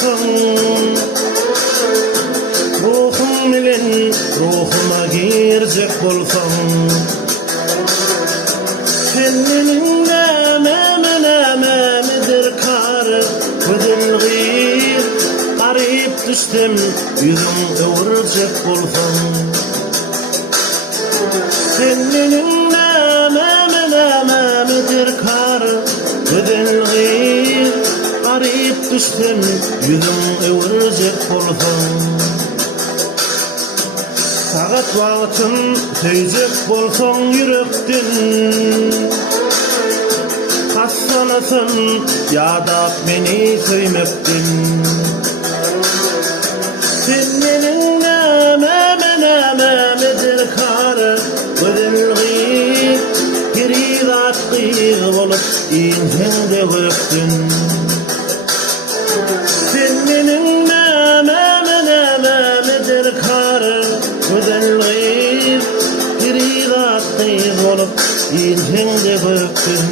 bolsaň, ruhum bilen ruhuma girjek bolsaň, sen meniň nämedir kary, gözelgir garyp düşdüm, ýüzüň öwürjek bolsaň, sen meniň nämedir kary, gözelgir garyp düşdüm, ýüzüň öwürjek bolsaň. Sagat wagtym söýjek bolsaň ýürekden, hassalasam ýadap meni söýmekden. Sen meniň nämedir kary, gözelgir giriratgyr bolup injende gökden. Sen meniň nämedir kary, gözelgir giriratgyr bolup injende gökden.